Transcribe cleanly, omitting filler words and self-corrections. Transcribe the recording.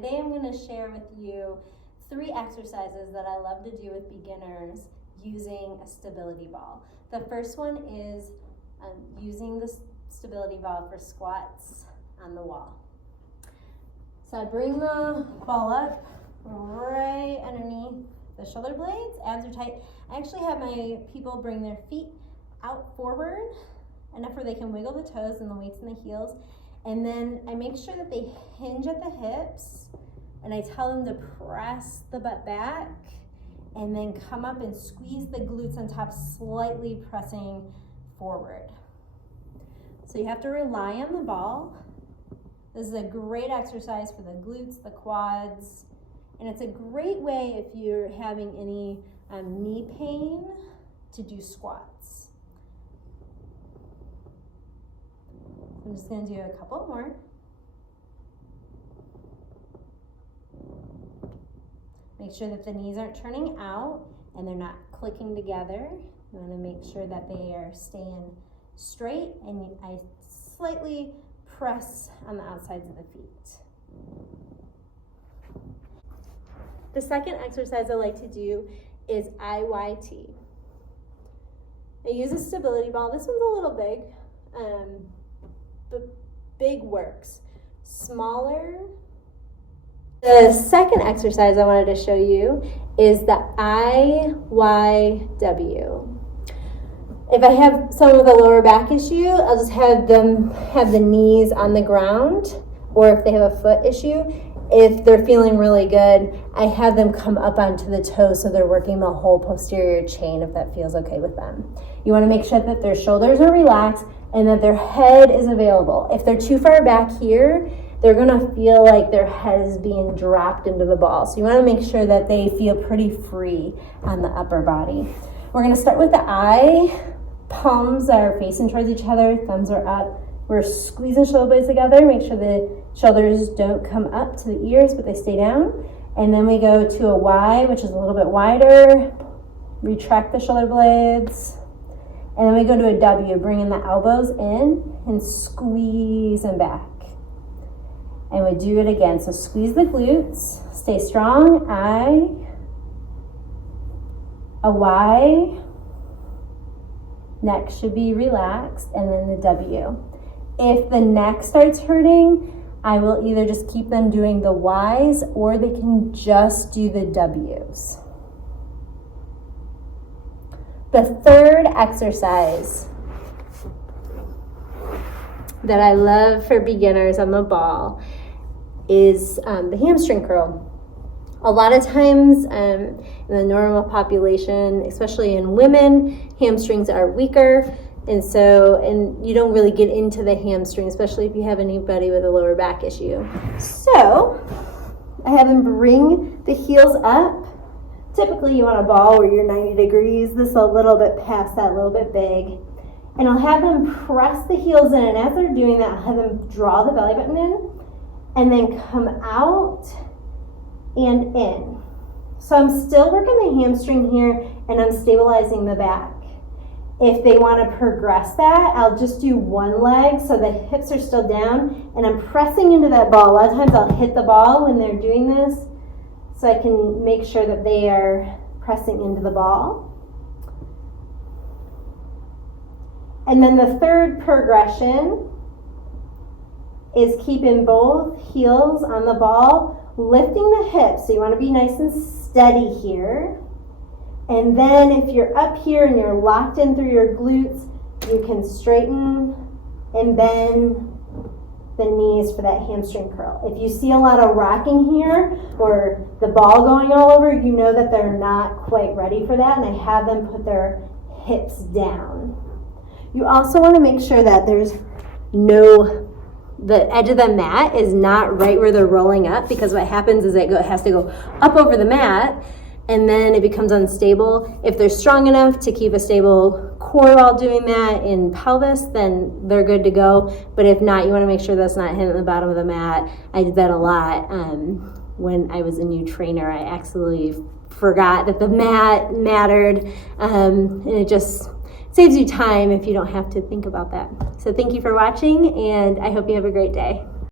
Today I'm going to share with you 3 exercises that I love to do with beginners using a stability ball. The first one is using the stability ball for squats on the wall. So I bring the ball up right underneath the shoulder blades, abs are tight. I actually have my people bring their feet out forward, enough where they can wiggle the toes and the weights in the heels. And then I make sure that they hinge at the hips, and I tell them to press the butt back and then come up and squeeze the glutes on top, slightly pressing forward. So you have to rely on the ball. This is a great exercise for the glutes, the quads, and it's a great way if you're having any knee pain to do squats. I'm just going to do a couple more. Make sure that the knees aren't turning out and they're not clicking together. You want to make sure that they are staying straight, and I slightly press on the outsides of the feet. The second exercise I like to do is IYT. I use a stability ball. This one's a little big, but big works. Smaller. The second exercise I wanted to show you is the IYW. If I have someone with a lower back issue, I'll just have them have the knees on the ground, or if they have a foot issue, if they're feeling really good, I have them come up onto the toes so they're working the whole posterior chain if that feels okay with them. You want to make sure that their shoulders are relaxed and that their head is available. If they're too far back here, they're going to feel like their head is being dropped into the ball. So you want to make sure that they feel pretty free on the upper body. We're going to start with the eye. Palms are facing towards each other, thumbs are up. We're squeezing shoulder blades together. Make sure the shoulders don't come up to the ears, but they stay down. And then we go to a Y, which is a little bit wider. Retract the shoulder blades. And then we go to a W, bringing the elbows in and squeeze them back. And we do it again. So squeeze the glutes, stay strong. I, a Y, neck should be relaxed, and then the W. If the neck starts hurting, I will either just keep them doing the Ys, or they can just do the Ws. The third exercise that I love for beginners on the ball is the hamstring curl. A lot of times in the normal population, especially in women, hamstrings are weaker. And you don't really get into the hamstring, especially if you have anybody with a lower back issue. So I have them bring the heels up. Typically you want a ball where you're 90 degrees. This is a little bit past that, a little bit big. And I'll have them press the heels in, and as they're doing that, I'll have them draw the belly button in and then come out and in. So I'm still working the hamstring here, and I'm stabilizing the back. If they want to progress that, I'll just do one leg so the hips are still down, and I'm pressing into that ball. A lot of times I'll hit the ball when they're doing this, so I can make sure that they are pressing into the ball. And then the third progression is keeping both heels on the ball, lifting the hips. So you want to be nice and steady here. And then if you're up here and you're locked in through your glutes, you can straighten and bend the knees for that hamstring curl. If you see a lot of rocking here or the ball going all over, you know that they're not quite ready for that, and I have them put their hips down. You also want to make sure that the edge of the mat is not right where they're rolling up, because what happens is it has to go up over the mat, and then it becomes unstable. If they're strong enough to keep a stable core while doing that in pelvis, then they're good to go. But if not, you want to make sure that's not hitting the bottom of the mat. I did that a lot. When I was a new trainer, I absolutely forgot that the mat mattered, and it just saves you time if you don't have to think about that. So thank you for watching, and I hope you have a great day.